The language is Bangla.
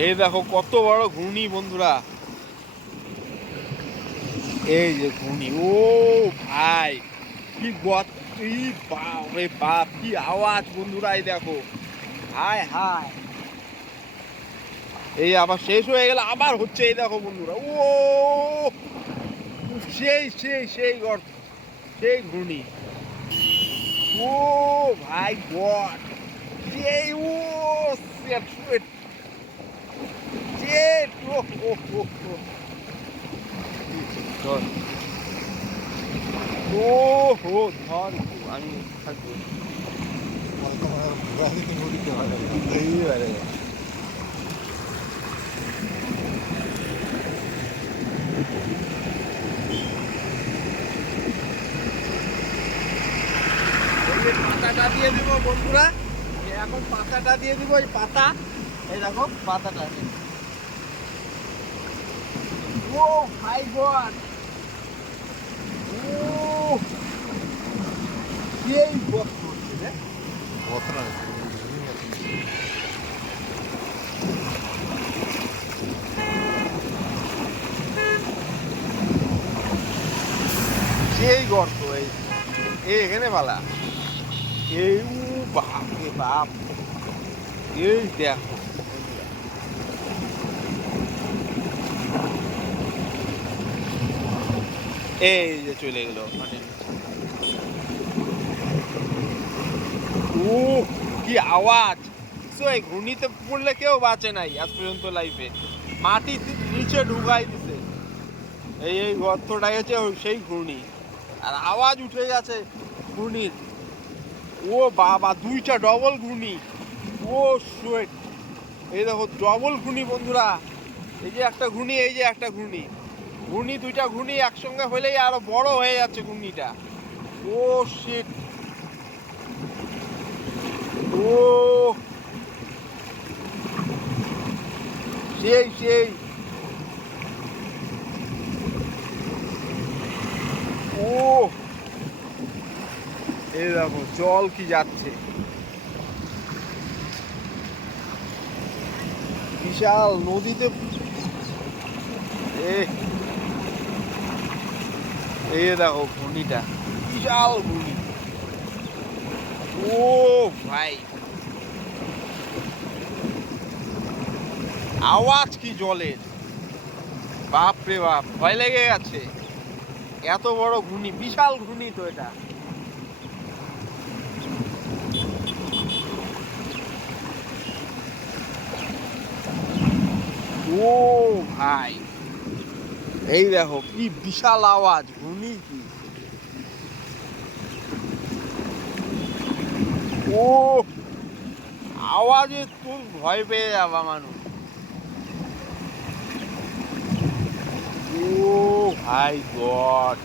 এই দেখো কত বড় ঘূর্ণি বন্ধুরা, এই যে ঘূর্ণি। ও ভাই, কি গত, বাপ রে বাপ, কি আওয়াজ বন্ধুরা, এই দেখো। হায় হায়, এই আবার শেষ হয়ে গেল, আবার হচ্ছে, এই দেখো বন্ধুরা। ও সেই সেই সেই গর্ত, সেই ঘূর্ণি। ও ভাই গড, সেই ও সেট সেট সেট, ও ও ও ও ধর, ও হো ধর, আমি থাকবো এইবারে। পাতাটা দিয়ে দিব বন্ধুরা, এখন পাতাটা দিয়ে দিব, এই পাতা, এই দেখো পাতাটা। ও মাই গড, ও সেই গর্ত হচ্ছে রে। সেই গর্ত, এই এখানে বালা, এই বাপ রে বাপ, এই দেখো বন্ধুরা। এই যে চলে গেল মাটির নিচে। ও কি আওয়াজ, তো এই ঘূর্ণিতে পড়লে কেউ বাঁচে নাই আজ পর্যন্ত লাইফে, মাটি নিচে ঢুকাই দিছে। এই গর্তটাই হচ্ছে সেই ঘূর্ণি, আর আওয়াজ উঠে গেছে ঘূর্ণির। ও বাবা, দুইটা ডবল ঘূর্ণি। ও সুয়েট, এই দেখো ডবল ঘূর্ণি বন্ধুরা, এই যে একটা ঘূর্ণি, এই যে একটা ঘূর্ণি, ঘূর্ণি দুইটা ঘূর্ণি একসঙ্গে হলেই আরো বড় হয়ে যাচ্ছে ঘূর্ণিটা। ও শিট, ও সেই সেই, ও এই দেখো জল কি যাচ্ছে, বিশাল নদীতে। এ এই দেখো ঘূর্ণিটা, বিশাল ঘূর্ণি। ও ভাই, আওয়াজ কি জলের, বাপ রে বাপ, ভয় লেগে গেছে। এত বড় ঘূর্ণি, বিশাল ঘূর্ণি তো এটা। ও ভাই, এই দেখো কি বিশাল আওয়াজ, ঘূর্ণি কি। ও আওয়াজে তো ভয় পেয়ে যাবা মানুষ। ও ভাই গড,